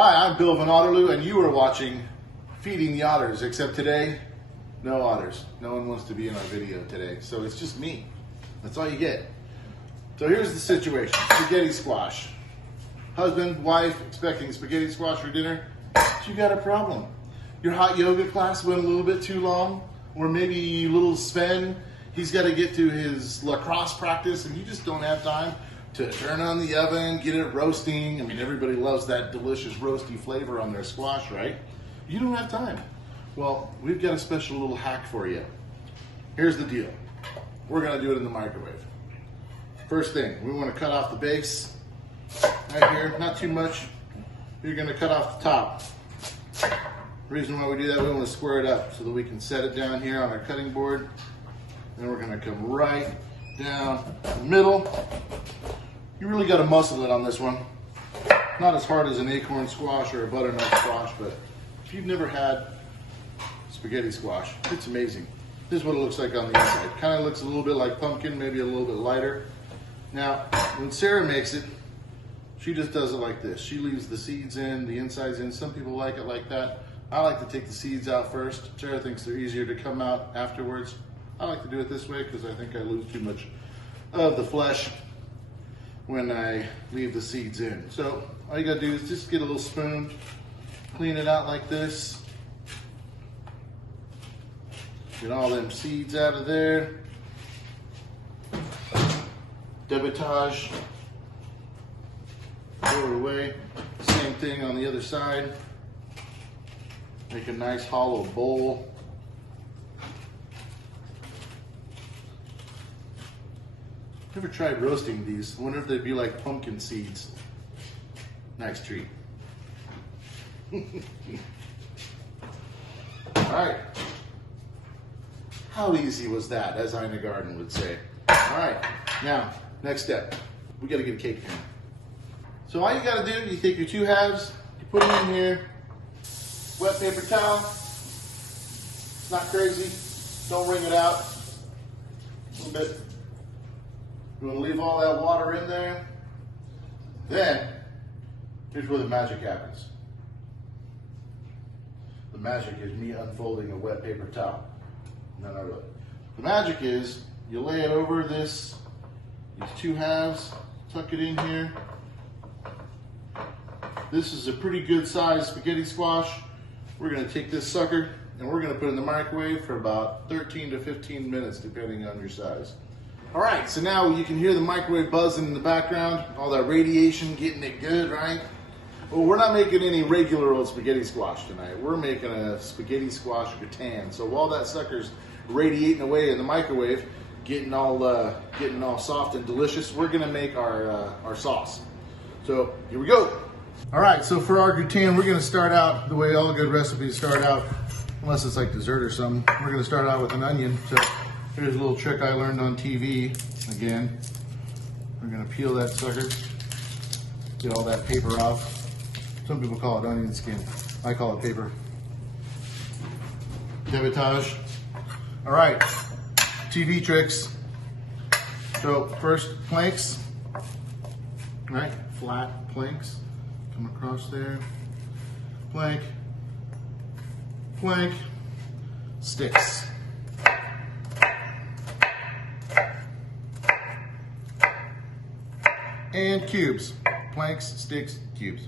Hi, I'm Bill Van Otterloo, and you are watching Feeding the Otters, except today, no otters. No one wants to be in our video today, so it's just me. That's all you get. So here's the situation. Spaghetti squash. Husband, wife, expecting spaghetti squash for dinner. You got a problem. Your hot yoga class went a little bit too long, or maybe little Sven, he's got to get to his lacrosse practice, and you just don't have time to turn on the oven, get it roasting. I mean, everybody loves that delicious roasty flavor on their squash, right? You don't have time. Well, we've got a special little hack for you. Here's the deal. We're gonna do it in the microwave. First thing, we wanna cut off the base right here, not too much. You're gonna cut off the top. The reason why we do that, we wanna square it up so that we can set it down here on our cutting board. Then we're gonna come right down the middle. You really got to muscle it on this one. Not as hard as an acorn squash or a butternut squash, but if you've never had spaghetti squash, it's amazing. This is what it looks like on the inside. Kind of looks a little bit like pumpkin, maybe a little bit lighter. Now, when Sarah makes it, she just does it like this. She leaves the seeds in, the insides in. Some people like it like that. I like to take the seeds out first. Sarah thinks they're easier to come out afterwards. I like to do it this way because I think I lose too much of the flesh when I leave the seeds in. So all you gotta do is just get a little spoon, clean it out like this. Get all them seeds out of there. Debitage, throw it away. Same thing on the other side. Make a nice hollow bowl. Ever tried roasting these? I wonder if they'd be like pumpkin seeds. Nice treat. All right. How easy was that, as Ina Garden would say. All right, now, next step. We gotta get a cake pan. So all you gotta do, you take your two halves, you put them in here, wet paper towel. It's not crazy, don't wring it out. A little bit. You want to leave all that water in there. Then, here's where the magic happens. The magic is me unfolding a wet paper towel. No, not really. The magic is you lay it over these two halves, tuck it in here. This is a pretty good sized spaghetti squash. We're going to take this sucker and we're going to put it in the microwave for about 13 to 15 minutes, depending on your size. All right, so now you can hear the microwave buzzing in the background, all that radiation getting it good, right? Well, we're not making any regular old spaghetti squash tonight. We're making a spaghetti squash gratin. So while that sucker's radiating away in the microwave, getting all soft and delicious, we're gonna make our sauce. So here we go. All right, so for our gratin, we're gonna start out the way all good recipes start out, unless it's like dessert or something. We're gonna start out with an onion. So here's a little trick I learned on TV. Again, we're gonna peel that sucker, get all that paper off. Some people call it onion skin. I call it paper. Debitage. All right, TV tricks. So first, planks, right? Flat planks. Come across there. Plank, plank, sticks. And cubes. Planks, sticks, cubes.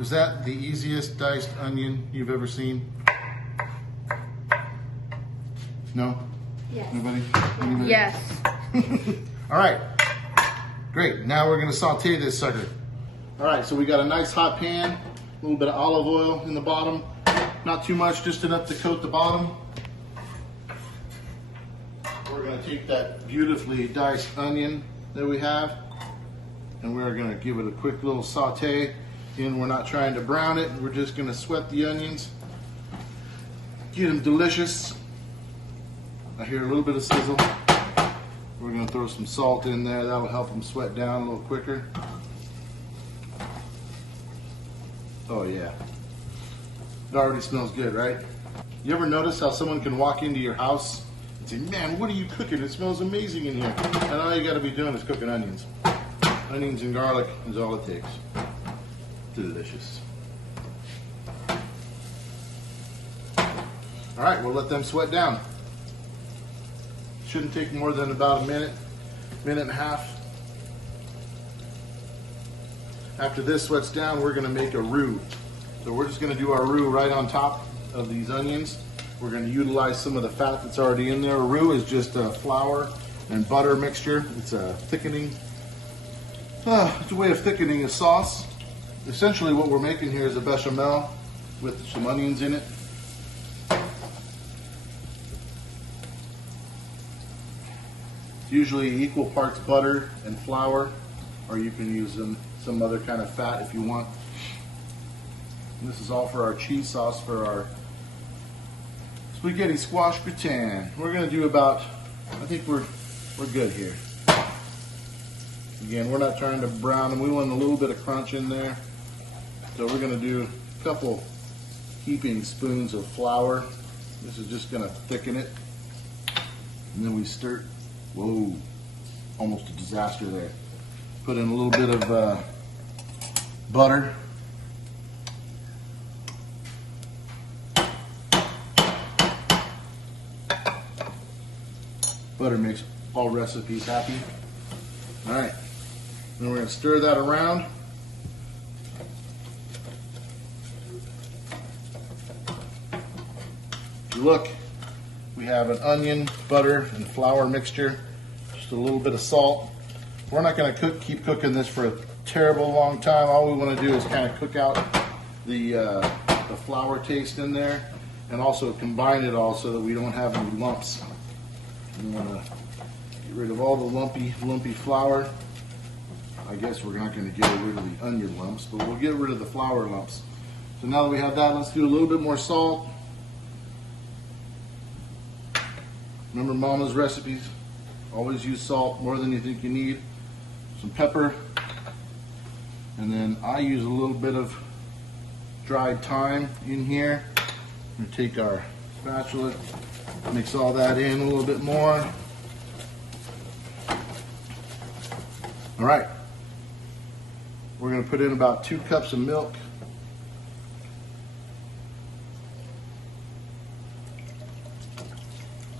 Is that the easiest diced onion you've ever seen? No? Yes. Anybody? Anybody? Yes. All right. Great. Now we're going to saute this sucker. All right, so we got a nice hot pan, a little bit of olive oil in the bottom. Not too much, just enough to coat the bottom. We're going to take that beautifully diced onion that we have, and we're going to give it a quick little saute. Again, we're not trying to brown it. We're just going to sweat the onions, get them delicious. I hear a little bit of sizzle. We're going to throw some salt in there. That'll help them sweat down a little quicker. Oh yeah. It already smells good, right? You ever notice how someone can walk into your house Say, man, what are you cooking? It smells amazing in here. And all you gotta be doing is cooking onions. Onions and garlic is all it takes. Delicious. All right, we'll let them sweat down. Shouldn't take more than about a minute, minute and a half. After this sweats down, we're gonna make a roux. So we're just gonna do our roux right on top of these onions. We're gonna utilize some of the fat that's already in there. A roux is just a flour and butter mixture. It's a thickening, it's a way of thickening a sauce. Essentially what we're making here is a bechamel with some onions in it. It's usually equal parts butter and flour, or you can use some other kind of fat if you want. And this is all for our cheese sauce for our spaghetti squash gratin. We're going to do about, I think we're good here. Again, we're not trying to brown them. We want a little bit of crunch in there. So we're going to do a couple heaping spoons of flour. This is just going to thicken it. And then we stir. Whoa, almost a disaster there. Put in a little bit of butter. Butter makes all recipes happy. All right, then we're going to stir that around. If you look, we have an onion, butter, and flour mixture. Just a little bit of salt. We're not going to keep cooking this for a terrible long time. All we want to do is kind of cook out the flour taste in there, and also combine it all so that we don't have any lumps. We want to get rid of all the lumpy flour. I guess we're not going to get rid of the onion lumps, but we'll get rid of the flour lumps. So now that we have that, let's do a little bit more salt. Remember Mama's recipes? Always use salt more than you think you need. Some pepper. And then I use a little bit of dried thyme in here. We're going to take our spatula, mix all that in a little bit more. All right. We're going to put in about 2 cups of milk.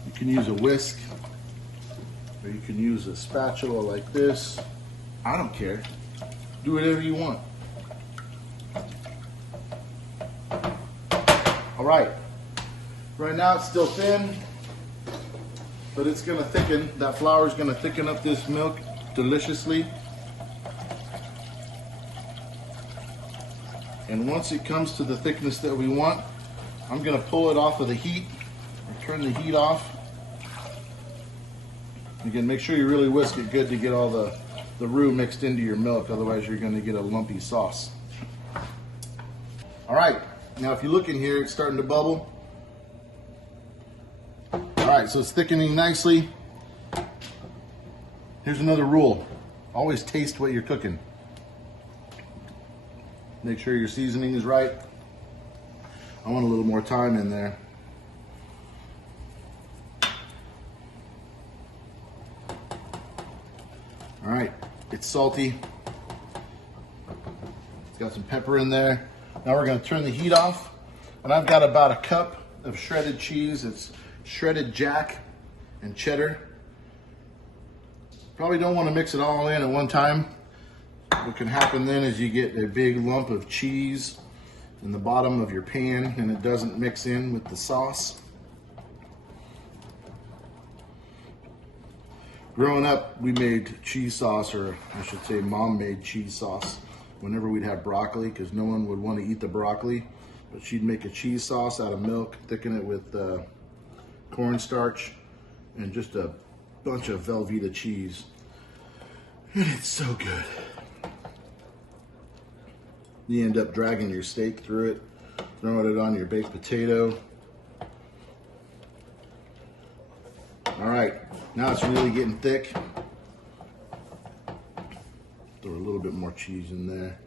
You can use a whisk, or you can use a spatula like this. I don't care. Do whatever you want. All right. Right now it's still thin, but it's going to thicken. That flour is going to thicken up this milk deliciously. And once it comes to the thickness that we want, I'm going to pull it off of the heat, or turn the heat off. Again, make sure you really whisk it good to get all the roux mixed into your milk, otherwise you're going to get a lumpy sauce. All right, now if you look in here, it's starting to bubble. All right, so it's thickening nicely. Here's another rule. Always taste what you're cooking. Make sure your seasoning is right. I want a little more thyme in there. All right, it's salty. It's got some pepper in there. Now we're going to turn the heat off, and I've got about a cup of shredded cheese. It's shredded jack and cheddar. Probably don't want to mix it all in at one time. What can happen then is you get a big lump of cheese in the bottom of your pan, and it doesn't mix in with the sauce. Growing up, we made cheese sauce, or I should say Mom made cheese sauce whenever we'd have broccoli, because no one would want to eat the broccoli. But she'd make a cheese sauce out of milk, thicken it with cornstarch, and just a bunch of Velveeta cheese. And it's so good. You end up dragging your steak through it, throwing it on your baked potato. All right, now it's really getting thick. Throw a little bit more cheese in there.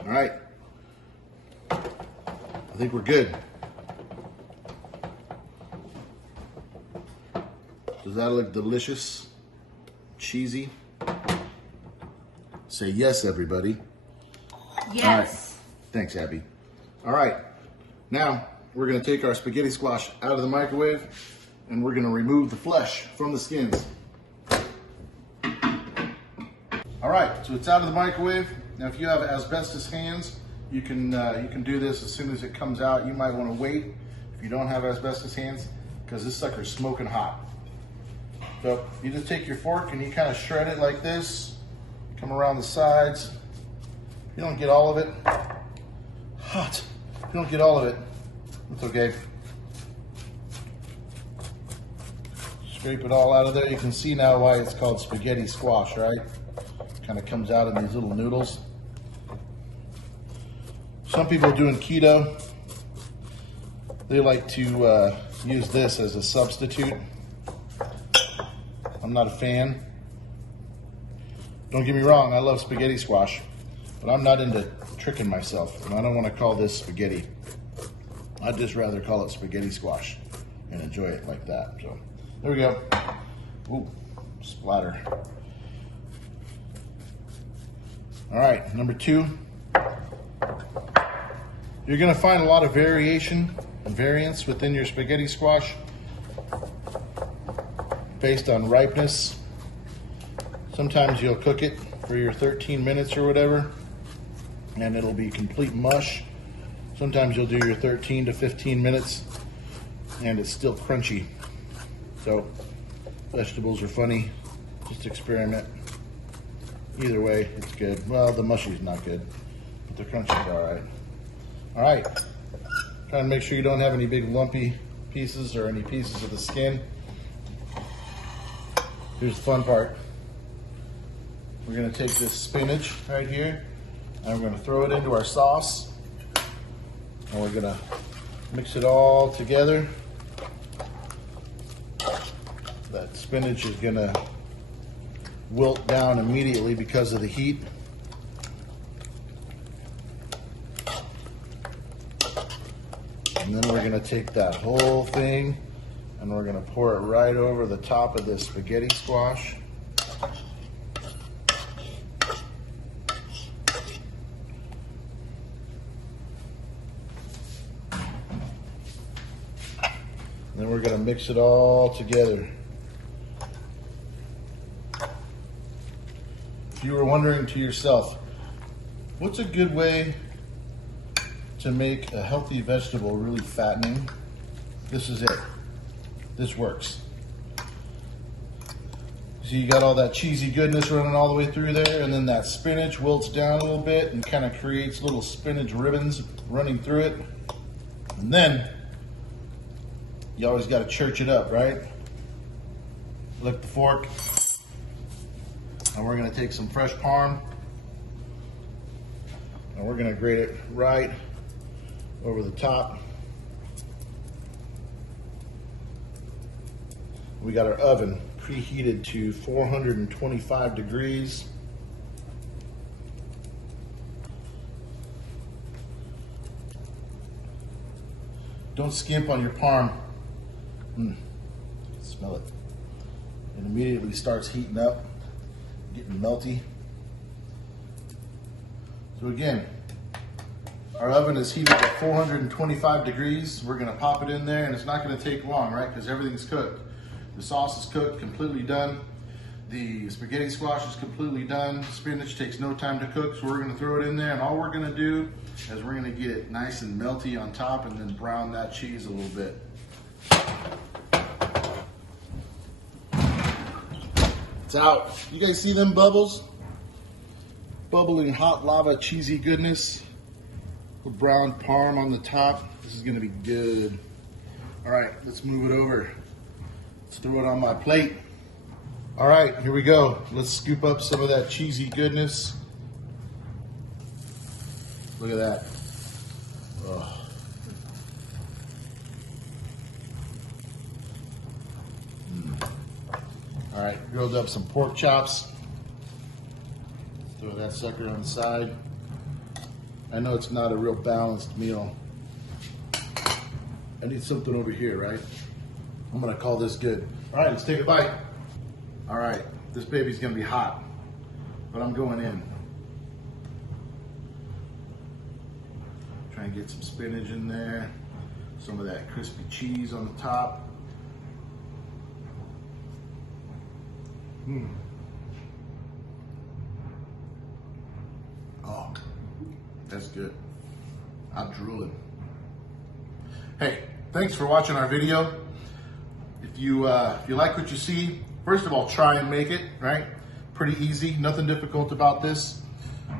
All right, I think we're good. Does that look delicious? Cheesy? Say yes, everybody. Yes. All right. Thanks, Abby. All right. Now, we're going to take our spaghetti squash out of the microwave and we're going to remove the flesh from the skins. All right, so it's out of the microwave. Now, if you have asbestos hands, you can do this as soon as it comes out. You might want to wait if you don't have asbestos hands because this sucker's smoking hot. So you just take your fork and you kind of shred it like this. Come around the sides. You don't get all of it. Hot. You don't get all of it. It's okay. Scrape it all out of there. You can see now why it's called spaghetti squash, right? Kind of comes out in these little noodles. Some people doing keto, they like to use this as a substitute. I'm not a fan. Don't get me wrong, I love spaghetti squash, but I'm not into tricking myself, and I don't want to call this spaghetti. I'd just rather call it spaghetti squash and enjoy it like that. So there we go. Ooh, splatter. All right, number 2. You're gonna find a lot of variation and variance within your spaghetti squash based on ripeness. Sometimes you'll cook it for your 13 minutes or whatever, and it'll be complete mush. Sometimes you'll do your 13 to 15 minutes, and it's still crunchy. So, vegetables are funny. Just experiment. Either way, it's good. Well, the mushy's not good, but the crunchy's all right. All right. Try and make sure you don't have any big lumpy pieces or any pieces of the skin. Here's the fun part. We're gonna take this spinach right here and we're gonna throw it into our sauce. And we're gonna mix it all together. That spinach is gonna wilt down immediately because of the heat. And then we're gonna take that whole thing and we're gonna pour it right over the top of this spaghetti squash. And then we're gonna mix it all together. If you were wondering to yourself, what's a good way to make a healthy vegetable really fattening? This is it. This works. So you got all that cheesy goodness running all the way through there, and then that spinach wilts down a little bit and kind of creates little spinach ribbons running through it. And then you always got to church it up, right? Lift the fork. And we're going to take some fresh parm and we're going to grate it right over the top. We got our oven preheated to 425 degrees. Don't skimp on your parm. Smell it. It immediately starts heating up, getting melty. So again, our oven is heated at 425 degrees. We're gonna pop it in there and it's not gonna take long, right? Because everything's cooked. The sauce is cooked, completely done. The spaghetti squash is completely done. Spinach takes no time to cook, so we're gonna throw it in there and all we're gonna do is we're gonna get it nice and melty on top and then brown that cheese a little bit. It's out. You guys see them bubbles? Bubbling hot lava cheesy goodness. With brown parm on the top. This is gonna be good. All right, let's move it over. Let's throw it on my plate. All right, here we go. Let's scoop up some of that cheesy goodness. Look at that. Oh. All right, grilled up some pork chops. Throw that sucker on the side. I know it's not a real balanced meal. I need something over here, right? I'm gonna call this good. All right, let's take a bite. All right, this baby's gonna be hot, but I'm going in. Try and get some spinach in there, some of that crispy cheese on the top. Oh, that's good. I'm drooling. Hey, thanks for watching our video. If you like what you see, first of all, try and make it, right? Pretty easy, nothing difficult about this.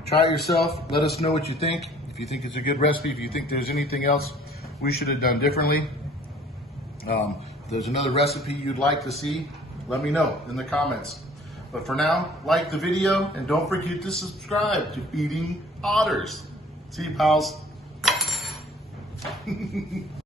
Try it yourself, let us know what you think. If you think it's a good recipe, if you think there's anything else we should have done differently. If there's another recipe you'd like to see, let me know in the comments. But for now, like the video and don't forget to subscribe to Feeding Otters. See you, pals.